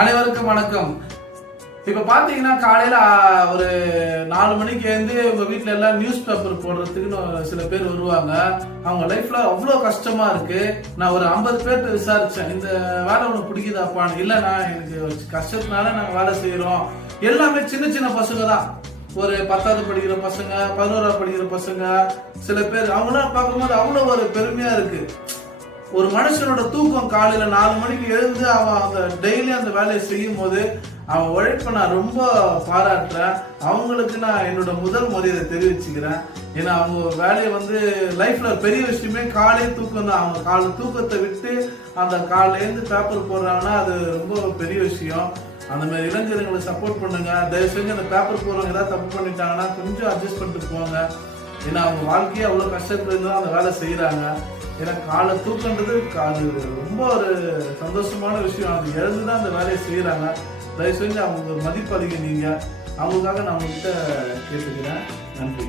அனைவருக்கும் வணக்கம். இப்ப பாத்தீங்கன்னா காலையில ஒரு 4 மணிக்கு எழுந்து உங்க வீட்டுல எல்லாம் நியூஸ் பேப்பர் போடுறதுக்குன்னு சில பேர் வருவாங்க. அவங்க லைஃப்ல அவ்வளவு கஷ்டமா இருக்கு. நான் ஒரு 50 பேர்ட்ட விசாரிச்சேன், இந்த வேலை உனக்கு பிடிக்குதாப்பான்னு. இல்லண்ணா, எனக்கு கஷ்டத்தினால நாங்க வேலை செய்யறோம். எல்லாமே சின்ன சின்ன பசங்க தான். ஒரு 10வது படிக்கிற பசங்க, 11வது படிக்கிற பசங்க. சில பேர் அவங்களாம் பார்க்கும்போது அவ்வளவு ஒரு பெருமையா இருக்கு. ஒரு மனுஷனோட தூக்கம் காலையில 4 மணிக்கு எழுந்து அவன் அந்த டெய்லி அந்த வேலையை செய்யும் போது அவன் உழைப்ப நான் ரொம்ப பாராட்டுறேன். அவங்களுக்கு நான் என்னோட முதல் மரியாதை தெரிவிச்சுக்கிறேன். ஏன்னா அவங்க வேலையை லைஃப்ல பெரிய விஷயமே காலை தூக்கம் தான். அவங்க காலை தூக்கத்தை விட்டு அந்த காலையிலேருந்து பேப்பர் போடுறாங்கன்னா அது ரொம்ப பெரிய விஷயம். அந்த மாதிரி இளைஞர்களுக்கு சப்போர்ட் பண்ணுங்க. தயவு செஞ்சு அந்த பேப்பர் போடுறவங்க ஏதாவது தப்பு பண்ணிட்டாங்கன்னா கொஞ்சம் அட்ஜஸ்ட் பண்ணிட்டு போங்க. ஏன்னா அவங்க வாழ்க்கையே அவ்வளவு கஷ்டத்துல இருந்தா அந்த வேலை செய்யறாங்க. ஏன்னா காலை தூக்கன்றது அது ரொம்ப ஒரு சந்தோஷமான விஷயம். அது எழுந்துதான் அந்த வேலையை செய்யறாங்க. தயவு செஞ்சு அவங்க மதிப்பு அளிக்க நீங்க அவங்களுக்காக நான் உங்ககிட்ட கேட்டுக்கிறேன். நன்றி.